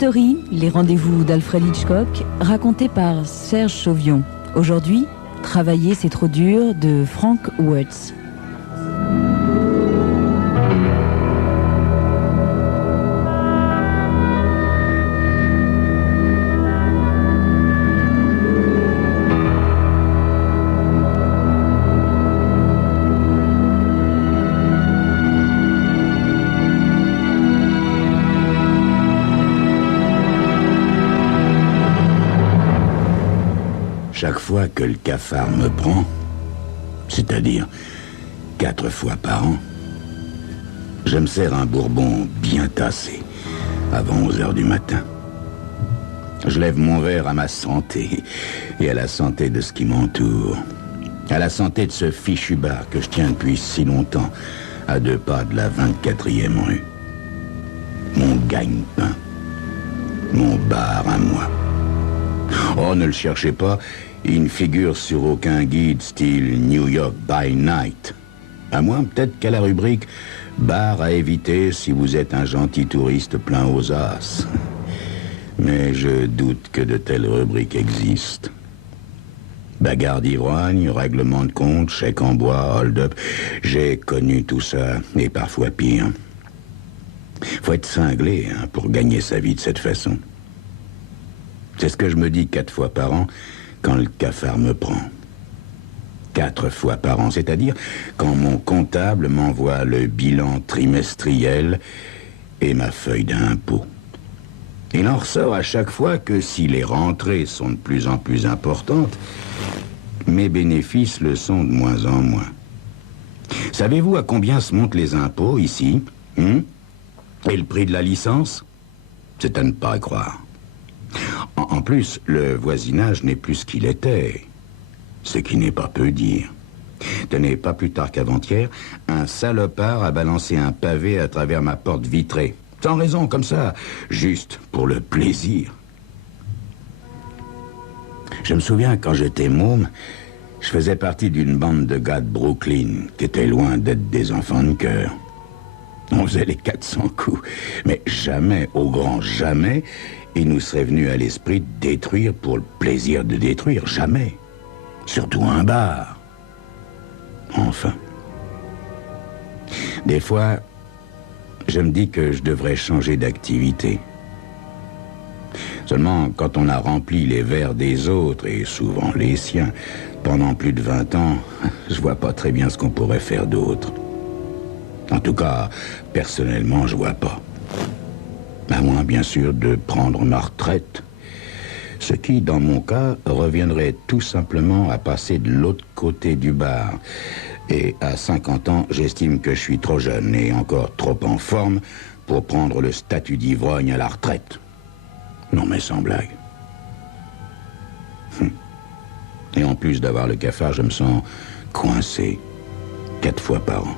Story, les rendez-vous d'Alfred Hitchcock, racontés par Serge Chauvion. Aujourd'hui, Travailler c'est trop dur de Frank Wertz. Chaque fois que le cafard me prend, c'est-à-dire 4 fois par an, je me sers un bourbon bien tassé avant 11 heures du matin. Je lève mon verre à ma santé et à la santé de ce qui m'entoure. À la santé de ce fichu bar que je tiens depuis si longtemps, à 2 pas de la 24e rue. Mon gagne-pain. Mon bar à moi. Oh, ne le cherchez pas, il ne figure sur aucun guide style New York by Night. À moins peut-être qu'à la rubrique « Bar à éviter si vous êtes un gentil touriste plein aux as ». Mais je doute que de telles rubriques existent. Bagarre d'ivrogne, règlement de compte, chèque en bois, hold-up, j'ai connu tout ça, et parfois pire. Faut être cinglé pour gagner sa vie de cette façon. C'est ce que je me dis 4 fois par an quand le cafard me prend. 4 fois par an, c'est-à-dire quand mon comptable m'envoie le bilan trimestriel et ma feuille d'impôt. Il en ressort à chaque fois que si les rentrées sont de plus en plus importantes, mes bénéfices le sont de moins en moins. Savez-vous à combien se montent les impôts ici Et le prix de la licence? C'est à ne pas y croire. En plus, le voisinage n'est plus ce qu'il était, ce qui n'est pas peu dire. Tenez, pas plus tard qu'avant-hier, un salopard a balancé un pavé à travers ma porte vitrée. Sans raison, comme ça, juste pour le plaisir. Je me souviens, quand j'étais môme, je faisais partie d'une bande de gars de Brooklyn, qui étaient loin d'être des enfants de cœur. On faisait les 400 coups, mais jamais, au grand jamais, il nous serait venu à l'esprit de détruire pour le plaisir de détruire, jamais. Surtout un bar. Enfin. Des fois, je me dis que je devrais changer d'activité. Seulement, quand on a rempli les verres des autres, et souvent les siens, pendant plus de 20 ans, je vois pas très bien ce qu'on pourrait faire d'autre. En tout cas, personnellement, je vois pas. À moins, bien sûr, de prendre ma retraite. Ce qui, dans mon cas, reviendrait tout simplement à passer de l'autre côté du bar. Et à 50 ans, j'estime que je suis trop jeune et encore trop en forme pour prendre le statut d'ivrogne à la retraite. Non, mais sans blague. Et en plus d'avoir le cafard, je me sens coincé 4 fois par an.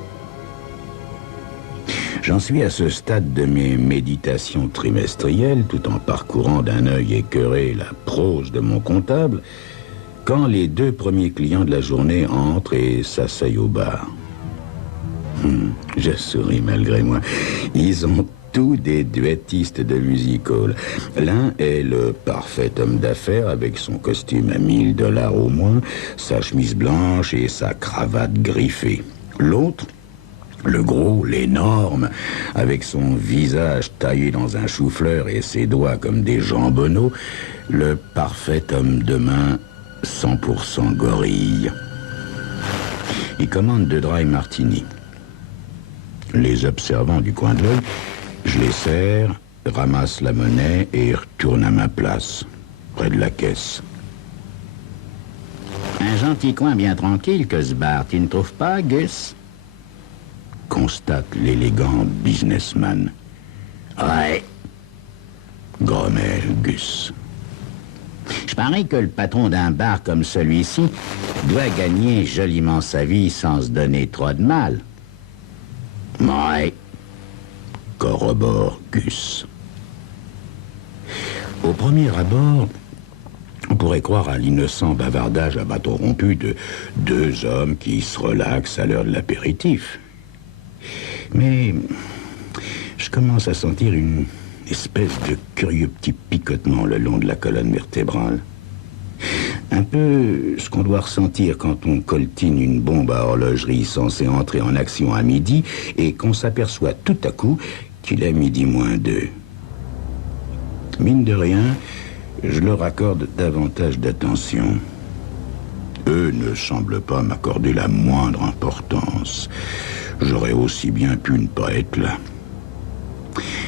J'en suis à ce stade de mes méditations trimestrielles, tout en parcourant d'un œil écœuré la prose de mon comptable, quand les 2 premiers clients de la journée entrent et s'asseyent au bar. Je souris malgré moi. Ils ont tous des duettistes de music hall. L'un est le parfait homme d'affaires avec son costume à $1000 au moins, sa chemise blanche et sa cravate griffée. L'autre, le gros, l'énorme, avec son visage taillé dans un chou-fleur et ses doigts comme des jambonneaux, le parfait homme de main 100% gorille. Il commande 2 dry martini. Les observant du coin de l'œil, je les sers, ramasse la monnaie et retourne à ma place, près de la caisse. Un gentil coin bien tranquille que ce bar, tu ne trouves pas, Gus? Constate l'élégant businessman. Ouais, grommelle Gus. Je parie que le patron d'un bar comme celui-ci doit gagner joliment sa vie sans se donner trop de mal. Ouais, corrobore Gus. Au premier abord, on pourrait croire à l'innocent bavardage à bâton rompu de 2 hommes qui se relaxent à l'heure de l'apéritif. Mais je commence à sentir une espèce de curieux petit picotement le long de la colonne vertébrale. Un peu ce qu'on doit ressentir quand on coltine une bombe à horlogerie censée entrer en action à midi et qu'on s'aperçoit tout à coup qu'il est midi moins 2. Mine de rien, je leur accorde davantage d'attention. Eux ne semblent pas m'accorder la moindre importance. J'aurais aussi bien pu ne pas être là.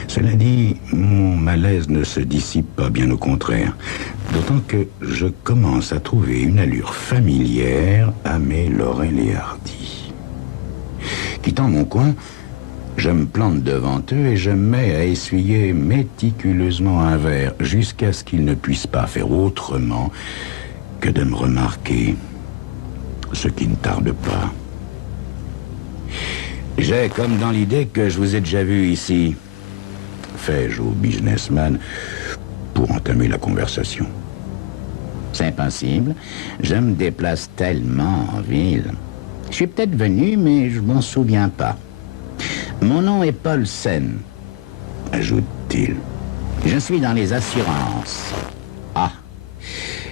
Cela dit, mon malaise ne se dissipe pas, bien au contraire. D'autant que je commence à trouver une allure familière à mes Laurel et Hardy. Quittant mon coin, je me plante devant eux et je me mets à essuyer méticuleusement un verre jusqu'à ce qu'ils ne puissent pas faire autrement que de me remarquer, ce qui ne tarde pas. J'ai comme dans l'idée que je vous ai déjà vu ici, fais-je au businessman pour entamer la conversation. C'est impossible. Je me déplace tellement en ville. Je suis peut-être venu, mais je m'en souviens pas. Mon nom est Paulsen, ajoute-t-il. Je suis dans les assurances. Ah.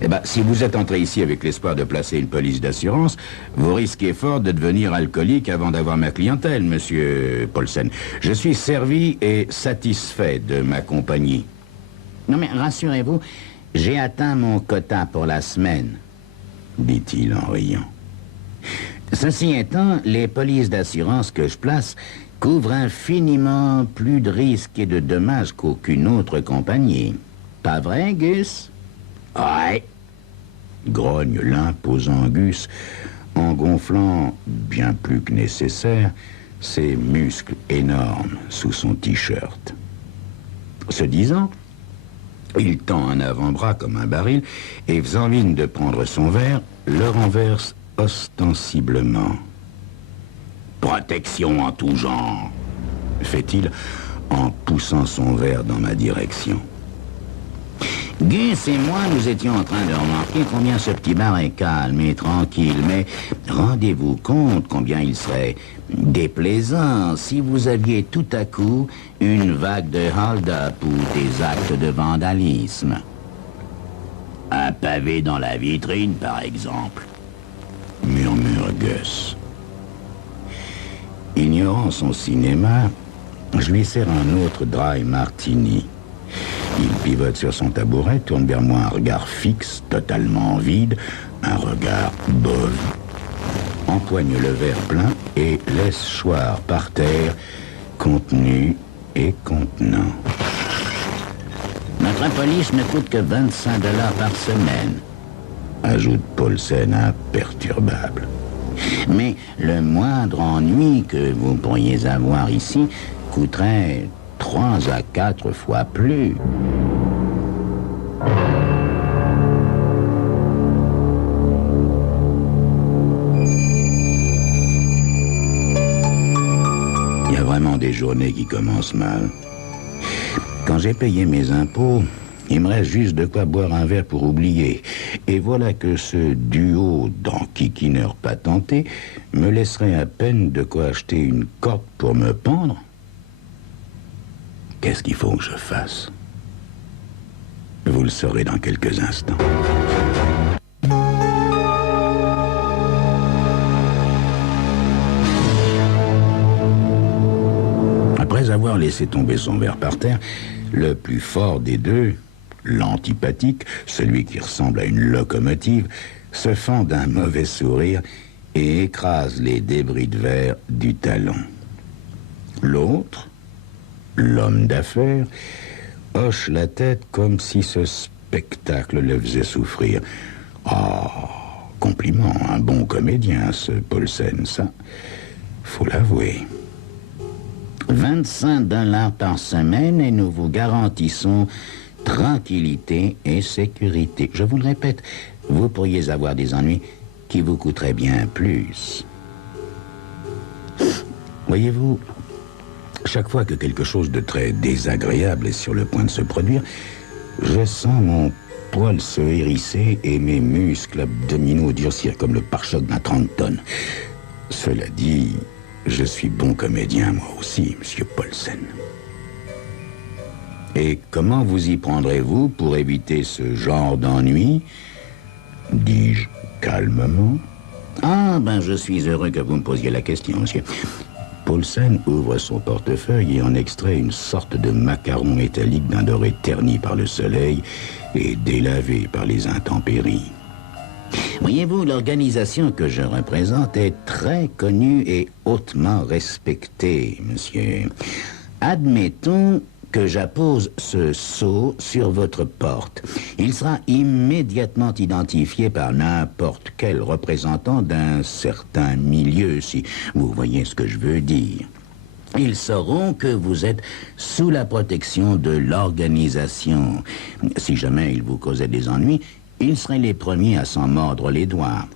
Eh bien, si vous êtes entré ici avec l'espoir de placer une police d'assurance, vous risquez fort de devenir alcoolique avant d'avoir ma clientèle, monsieur Paulsen. Je suis servi et satisfait de ma compagnie. Non mais rassurez-vous, j'ai atteint mon quota pour la semaine, dit-il en riant. Ceci étant, les polices d'assurance que je place couvrent infiniment plus de risques et de dommages qu'aucune autre compagnie. Pas vrai, Gus? Ouais, grogne l'imposant Gus en gonflant, bien plus que nécessaire, ses muscles énormes sous son t-shirt. Ce disant, il tend un avant-bras comme un baril et, faisant mine de prendre son verre, le renverse ostensiblement. Protection en tout genre, fait-il en poussant son verre dans ma direction. Gus et moi, nous étions en train de remarquer combien ce petit bar est calme et tranquille, mais rendez-vous compte combien il serait déplaisant si vous aviez tout à coup une vague de hold-up ou des actes de vandalisme. Un pavé dans la vitrine, par exemple, murmure Gus. Ignorant son cinéma, je lui sers un autre dry martini. Il pivote sur son tabouret, tourne vers moi un regard fixe, totalement vide, un regard bove, empoigne le verre plein et laisse choir par terre, contenu et contenant. Notre police ne coûte que 25 $ par semaine, ajoute Paulsen imperturbable. Mais le moindre ennui que vous pourriez avoir ici coûterait 3 à 4 fois plus. Il y a vraiment des journées qui commencent mal. Quand j'ai payé mes impôts, il me reste juste de quoi boire un verre pour oublier. Et voilà que ce duo d'enquiquineurs patentés me laisserait à peine de quoi acheter une corde pour me pendre. Qu'est-ce qu'il faut que je fasse? Vous le saurez dans quelques instants. Après avoir laissé tomber son verre par terre, le plus fort des deux, l'antipathique, celui qui ressemble à une locomotive, se fend d'un mauvais sourire et écrase les débris de verre du talon. L'autre, l'homme d'affaires, hoche la tête comme si ce spectacle le faisait souffrir. Ah, compliment, un bon comédien, ce Paulsen, ça, faut l'avouer. 25 $ par semaine et nous vous garantissons tranquillité et sécurité. Je vous le répète, vous pourriez avoir des ennuis qui vous coûteraient bien plus. Voyez-vous, chaque fois que quelque chose de très désagréable est sur le point de se produire, je sens mon poil se hérisser et mes muscles abdominaux durcir comme le pare-choc d'un 30 tonnes. Cela dit, je suis bon comédien, moi aussi, monsieur Paulsen. Et comment vous y prendrez-vous pour éviter ce genre d'ennui? Dis-je calmement. Ah, ben je suis heureux que vous me posiez la question, monsieur. Paulsen ouvre son portefeuille et en extrait une sorte de macaron métallique d'un doré terni par le soleil et délavé par les intempéries. Voyez-vous, l'organisation que je représente est très connue et hautement respectée, monsieur. Admettons que j'appose ce sceau sur votre porte. Il sera immédiatement identifié par n'importe quel représentant d'un certain milieu, si vous voyez ce que je veux dire. Ils sauront que vous êtes sous la protection de l'organisation. Si jamais il vous causait des ennuis, ils seraient les premiers à s'en mordre les doigts.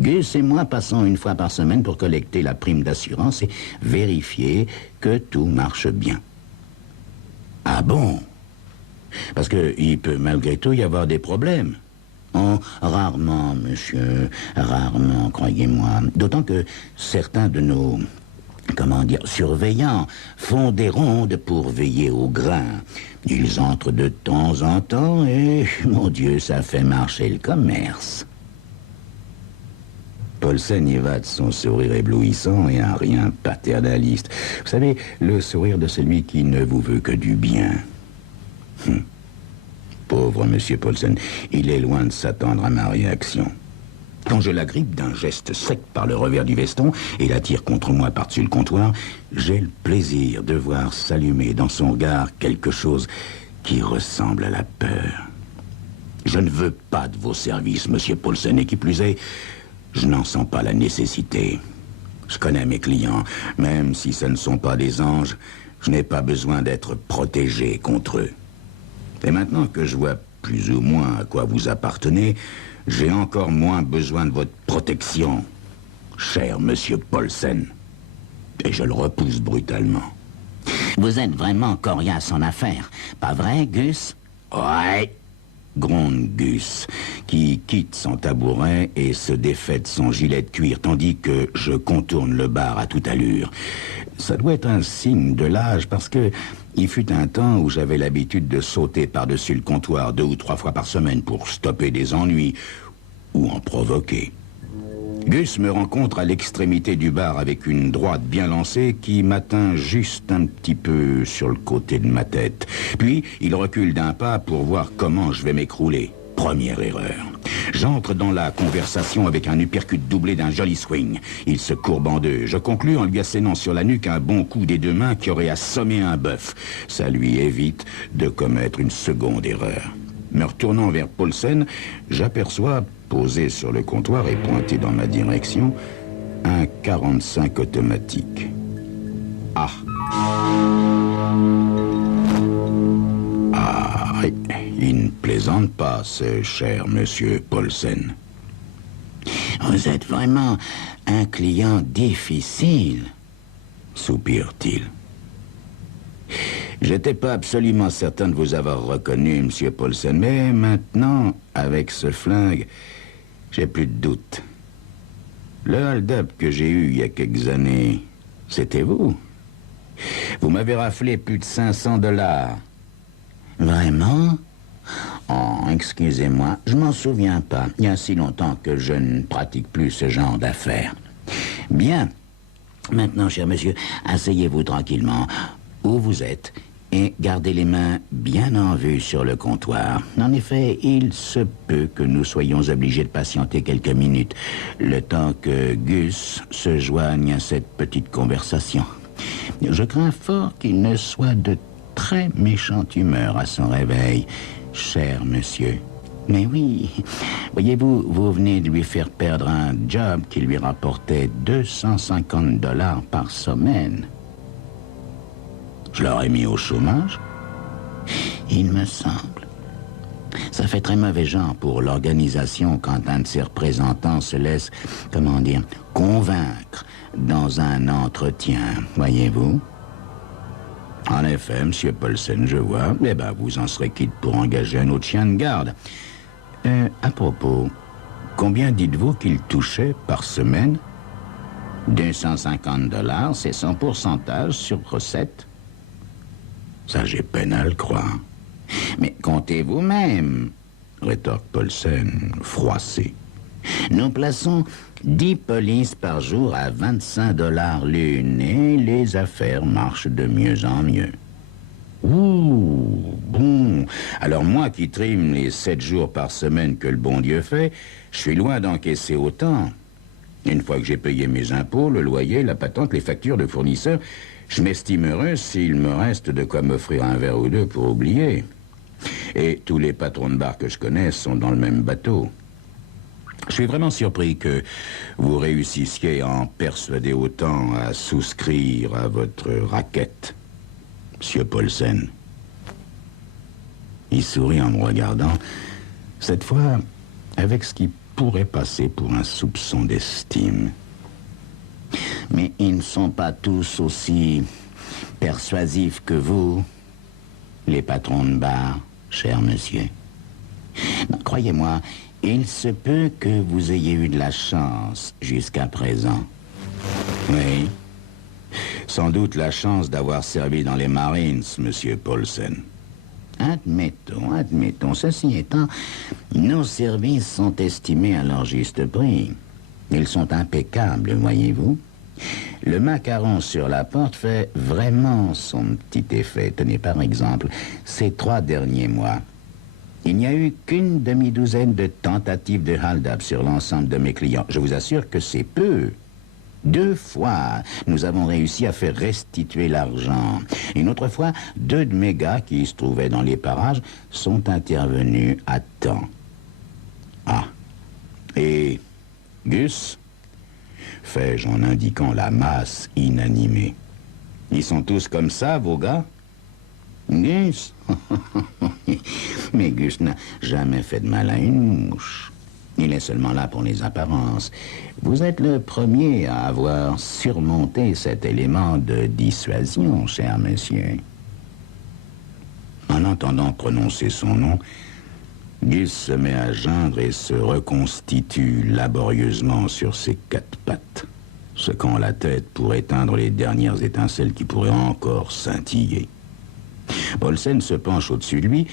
Gus et moi passons une fois par semaine pour collecter la prime d'assurance et vérifier que tout marche bien. Ah bon? Parce qu'il peut malgré tout y avoir des problèmes. Oh, rarement, monsieur, rarement, croyez-moi. D'autant que certains de nos, surveillants font des rondes pour veiller au grain. Ils entrent de temps en temps et, mon Dieu, ça fait marcher le commerce. Paulsen y va de son sourire éblouissant et un rien paternaliste. Vous savez, le sourire de celui qui ne vous veut que du bien. Pauvre monsieur Paulsen, il est loin de s'attendre à ma réaction. Quand je la grippe d'un geste sec par le revers du veston et la tire contre moi par-dessus le comptoir, j'ai le plaisir de voir s'allumer dans son regard quelque chose qui ressemble à la peur. Je ne veux pas de vos services, monsieur Paulsen, et qui plus est, je n'en sens pas la nécessité. Je connais mes clients, même si ce ne sont pas des anges, je n'ai pas besoin d'être protégé contre eux. Et maintenant que je vois plus ou moins à quoi vous appartenez, j'ai encore moins besoin de votre protection, cher monsieur Paulsen. Et je le repousse brutalement. Vous êtes vraiment coriace en affaires, pas vrai, Gus? Ouais, gronde Gus, qui quitte son tabouret et se défait de son gilet de cuir, tandis que je contourne le bar à toute allure. Ça doit être un signe de l'âge, parce que il fut un temps où j'avais l'habitude de sauter par-dessus le comptoir 2 ou 3 fois par semaine pour stopper des ennuis ou en provoquer. Gus me rencontre à l'extrémité du bar avec une droite bien lancée qui m'atteint juste un petit peu sur le côté de ma tête. Puis, il recule d'un pas pour voir comment je vais m'écrouler. Première erreur. J'entre dans la conversation avec un uppercut doublé d'un joli swing. Il se courbe en deux. Je conclus en lui assénant sur la nuque un bon coup des 2 mains qui aurait assommé un bœuf. Ça lui évite de commettre une seconde erreur. Me retournant vers Paulsen, j'aperçois, posé sur le comptoir et pointé dans ma direction, un 45 automatique. Ah! Ah, il ne plaisante pas, ce cher monsieur Paulsen. Vous êtes vraiment un client difficile, soupire-t-il. J'étais pas absolument certain de vous avoir reconnu, monsieur Paulsen, mais maintenant, avec ce flingue, j'ai plus de doute. Le hold-up que j'ai eu il y a quelques années, c'était vous. Vous m'avez raflé plus de $500. Vraiment? Oh, excusez-moi, je m'en souviens pas. Il y a si longtemps que je ne pratique plus ce genre d'affaires. Bien. Maintenant, cher monsieur, asseyez-vous tranquillement où vous êtes et gardez les mains bien en vue sur le comptoir. En effet, il se peut que nous soyons obligés de patienter quelques minutes, le temps que Gus se joigne à cette petite conversation. Je crains fort qu'il ne soit de très méchante humeur à son réveil, cher monsieur. Mais oui, voyez-vous, vous venez de lui faire perdre un job qui lui rapportait $250 par semaine. Je l'aurais mis au chômage? Il me semble. Ça fait très mauvais genre pour l'organisation quand un de ses représentants se laisse, convaincre dans un entretien, voyez-vous? En effet, monsieur Paulsen, je vois. Eh bien, vous en serez quitte pour engager un autre chien de garde. À propos, combien dites-vous qu'il touchait par semaine? $250, c'est son pourcentage sur recette. Ça, j'ai peine à le croire. Mais comptez vous-même, Rétorque Paulsen, froissé. nous plaçons 10 polices par jour à 25 $ l'une et les affaires marchent de mieux en mieux. Ouh, bon. Alors moi qui trime les 7 jours par semaine que le bon Dieu fait, je suis loin d'encaisser autant. Une fois que j'ai payé mes impôts, le loyer, la patente, les factures de fournisseurs, je m'estime heureux s'il me reste de quoi m'offrir un verre ou deux pour oublier. Et tous les patrons de bar que je connais sont dans le même bateau. Je suis vraiment surpris que vous réussissiez à en persuader autant à souscrire à votre raquette, Monsieur Paulsen. Il sourit en me regardant, cette fois avec ce qui pourrait passer pour un soupçon d'estime. Mais ils ne sont pas tous aussi persuasifs que vous, les patrons de bar, cher monsieur. Non, croyez-moi, il se peut que vous ayez eu de la chance jusqu'à présent. Oui. Sans doute la chance d'avoir servi dans les Marines, Monsieur Paulsen. Admettons. Ceci étant, nos services sont estimés à leur juste prix. Ils sont impeccables, voyez-vous. Le macaron sur la porte fait vraiment son petit effet. Tenez, par exemple, ces 3 derniers mois, il n'y a eu qu'une demi-douzaine de tentatives de hold-up sur l'ensemble de mes clients. Je vous assure que c'est peu. 2 fois, nous avons réussi à faire restituer l'argent. Une autre fois, 2 de mes gars qui se trouvaient dans les parages sont intervenus à temps. Ah. Et Gus, fais-je en indiquant la masse inanimée. Ils sont tous comme ça, vos gars? Gus? Mais Gus n'a jamais fait de mal à une mouche. Il est seulement là pour les apparences. Vous êtes le premier à avoir surmonté cet élément de dissuasion, cher monsieur. En entendant prononcer son nom, Gus se met à geindre et se reconstitue laborieusement sur ses 4 pattes, secouant la tête pour éteindre les dernières étincelles qui pourraient encore scintiller. Paulsen se penche au-dessus de lui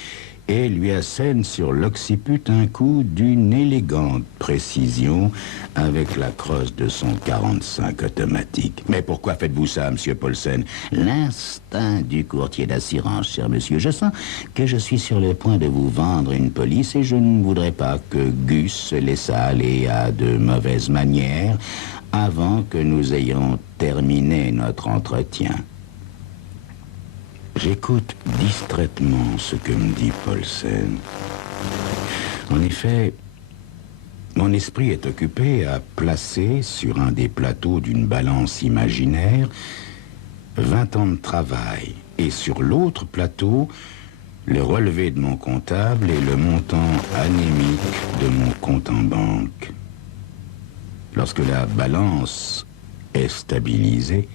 et lui assène sur l'occiput un coup d'une élégante précision avec la crosse de son 45 automatique. Mais pourquoi faites-vous ça, Monsieur Paulsen? L'instinct du courtier d'assurance, cher monsieur. Je sens que je suis sur le point de vous vendre une police et je ne voudrais pas que Gus se laissât aller à de mauvaises manières avant que nous ayons terminé notre entretien. J'écoute distraitement ce que me dit Paulsen. En effet, mon esprit est occupé à placer sur un des plateaux d'une balance imaginaire 20 ans de travail et sur l'autre plateau le relevé de mon comptable et le montant anémique de mon compte en banque. Lorsque la balance est stabilisée,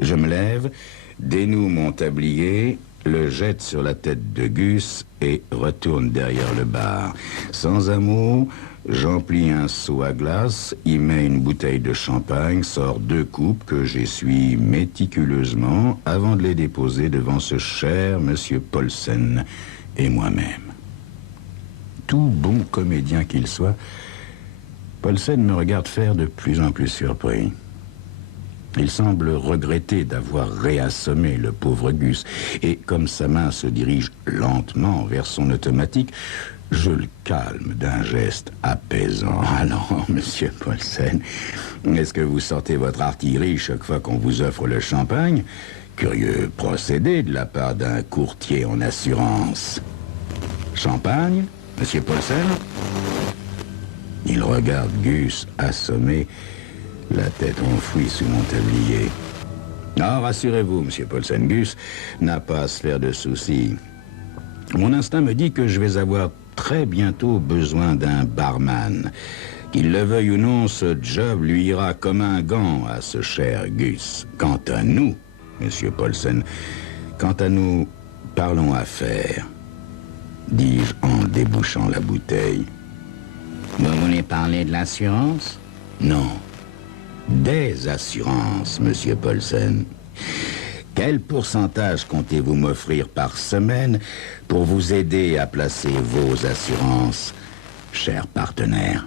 je me lève, dénoue mon tablier, le jette sur la tête de Gus et retourne derrière le bar. Sans un mot, j'emplis un seau à glace, y mets une bouteille de champagne, sors 2 coupes que j'essuie méticuleusement avant de les déposer devant ce cher Monsieur Paulsen et moi-même. Tout bon comédien qu'il soit, Paulsen me regarde faire de plus en plus surpris. Il semble regretter d'avoir réassommé le pauvre Gus, et comme sa main se dirige lentement vers son automatique, je le calme d'un geste apaisant. « Alors, Monsieur Paulsen, est-ce que vous sortez votre artillerie chaque fois qu'on vous offre le champagne? Curieux procédé de la part d'un courtier en assurance. Champagne, Monsieur Paulsen ?» Il regarde Gus assommé, la tête enfouie sous mon tablier. « Ah, rassurez-vous, Monsieur Paulsen, Gus n'a pas à se faire de soucis. Mon instinct me dit que je vais avoir très bientôt besoin d'un barman. Qu'il le veuille ou non, ce job lui ira comme un gant à ce cher Gus. Quant à nous, Monsieur Paulsen, quant à nous, parlons affaires, dis-je en débouchant la bouteille. Vous voulez parler de l'assurance? Non. Des assurances, Monsieur Paulsen. Quel pourcentage comptez-vous m'offrir par semaine pour vous aider à placer vos assurances, cher partenaire ?